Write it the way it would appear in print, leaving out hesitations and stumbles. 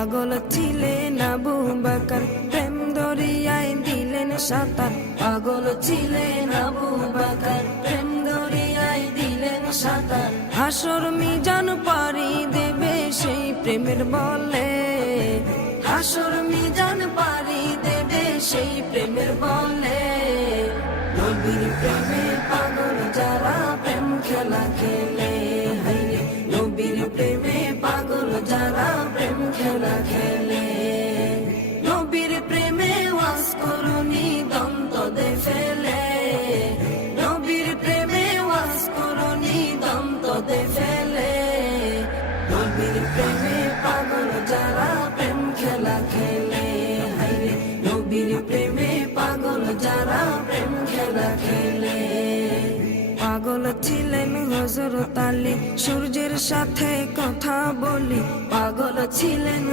পাগল ছিলেন আবু বকর, প্রেম দরিয়ায় দিলেন সাঁতার। পাগল ছিলেন আবু বকর, প্রেম দরিয়ায় দিলেন সাঁতার। হাসর মিজান পারি দেবে সেই প্রেমের বলে, হাসর মিজান পারি দেবে সেই প্রেমের বলে। নবীর প্রেমে পাগল যারা প্রেম খেলা খেলে, হাইরে নবীর প্রেমে পাগল যারা প্রেম খেলা খেলে। নবীর প্রেমে ওয়াজ করুনি দন্ত দে ফেলে, নবীর প্রেমে ওয়াজ করুনি দন্ত দে ফেলে। নবীর প্রেমে পাগল যারা প্রেম খেলা খেলে, হাইরে নবীর প্রেমে পাগল যারা প্রেম খেলা খেলে। পাগল ছিলেন হযরত আলী, সূর্যের সাথে কথা বলি। পাগল ছিলেন